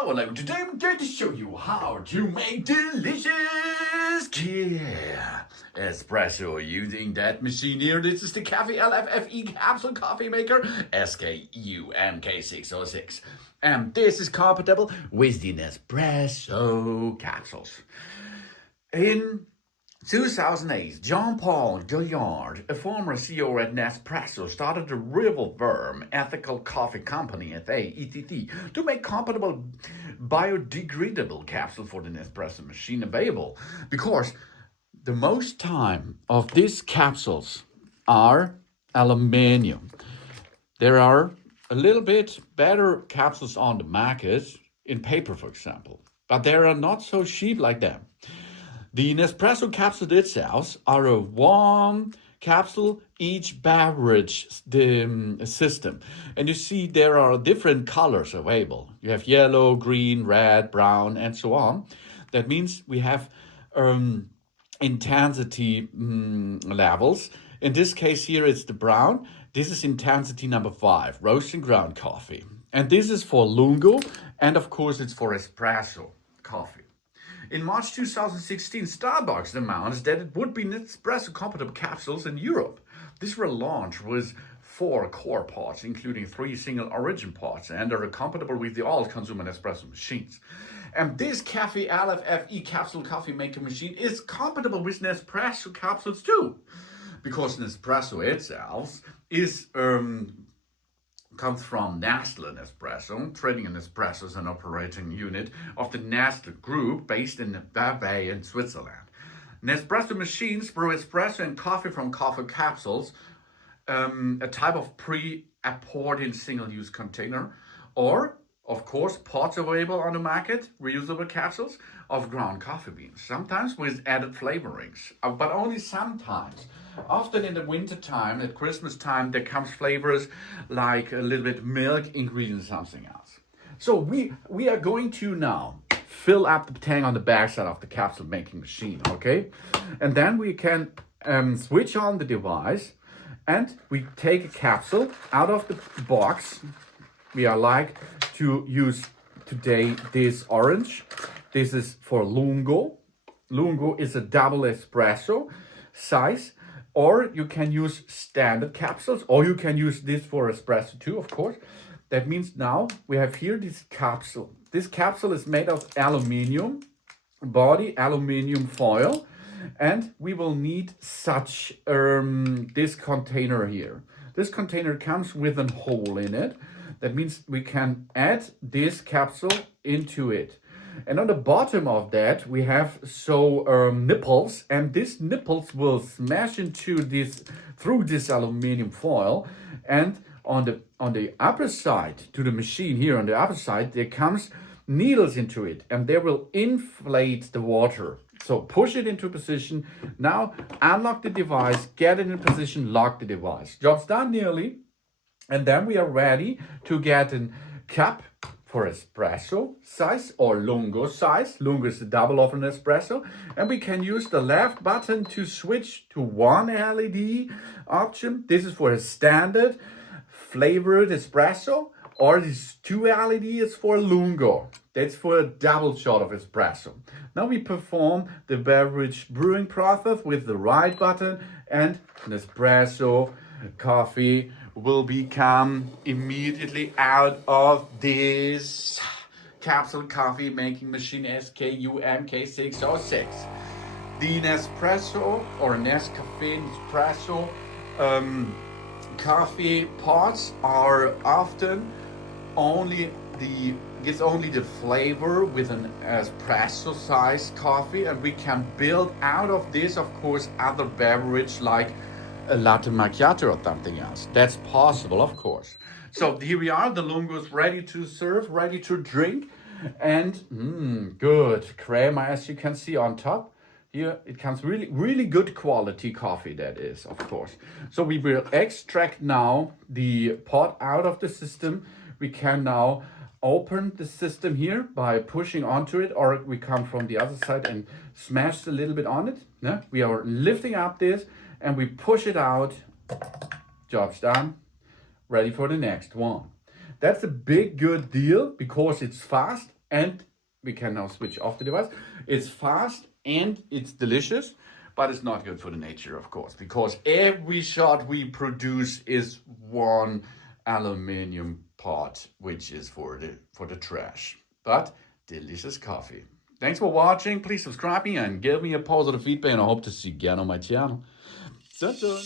Hello. Today I'm going to show you how to make delicious espresso using that machine here. This is the Cafelffe Capsule Coffee Maker SKU MK606. And this is compatible with the Nespresso capsules. In 2008, Jean-Paul Gilliard, a former CEO at Nespresso, started the Riverworm ethical coffee company at ETT to make compatible biodegradable capsules for the Nespresso machine available. Because the most time of these capsules are aluminium. There are a little bit better capsules on the market in paper, for example, but they are not so cheap like them. The Nespresso capsule itself are a one capsule each beverage system. And you see there are different colors available. You have yellow, green, red, brown, and so on. That means we have intensity levels. In this case here, it's the brown. This is intensity number 5, roast and ground coffee. And this is for Lungo, and of course it's for espresso coffee. In March 2016, Starbucks announced that it would be Nespresso compatible capsules in Europe. This were launched with 4 core pods, including 3 single origin pods, and are compatible with the all consumer Nespresso machines. And this Cafelffe Capsule Coffee Maker machine is compatible with Nespresso capsules too, because Nespresso itself is comes from Nestle Nespresso, trading in Nespresso as an operating unit of the Nestle Group based in Bavaria in Switzerland. Nespresso machines brew espresso and coffee from coffee capsules, a type of pre-acoording single-use container, or, of course, pods available on the market, reusable capsules of ground coffee beans, sometimes with added flavorings, but only sometimes. Often in the winter time, at Christmas time, there comes flavors like a little bit milk, ingredients, something else. So we are going to now fill up the tank on the backside of the capsule making machine, okay? And then we can switch on the device and we take a capsule out of the box. We are like to use today this orange. This is for Lungo. Lungo is a double espresso size. Or you can use standard capsules, or you can use this for espresso too, of course. That means now we have here this capsule. This capsule is made of aluminium, body aluminium foil, and we will need such this container here. This container comes with a hole in it. That means we can add this capsule into it. And on the bottom of that, we have nipples, and these nipples will smash into this through this aluminium foil. And on the upper side to the machine here on the upper side, there comes needles into it, and they will inflate the water. So push it into position. Now unlock the device, get it in position, lock the device. Job's done nearly, and then we are ready to get a cup for espresso size or Lungo size. Lungo is the double of an espresso. And we can use the left button to switch to one LED option. This is for a standard flavored espresso, or this 2 LEDs for Lungo. That's for a double shot of espresso. Now we perform the beverage brewing process with the right button, and Nespresso coffee will become immediately out of this capsule coffee making machine SKU MK606. The Nespresso or Nescafé Nespresso coffee pods are often gives only the flavor with an espresso size coffee, and we can build out of this, of course, other beverage like a latte macchiato or something else. That's possible, of course. So here we are, the Lungo is ready to serve, ready to drink, and good crema, as you can see on top. Here it comes really good quality coffee, that is, of course. So we will extract now the pod out of the system. We can now open the system here by pushing onto it, or we come from the other side and smash a little bit on it. Yeah? We are lifting up this and we push it out. Job's done. Ready for the next one. That's a big good deal because it's fast And we can now switch off the device. It's fast and it's delicious, but it's not good for the nature, of course, because every shot we produce is one aluminum pot, which is for the trash. But delicious coffee. Thanks for watching. Please subscribe me and give me a positive feedback, and I hope to see you again on my channel. Dun, dun.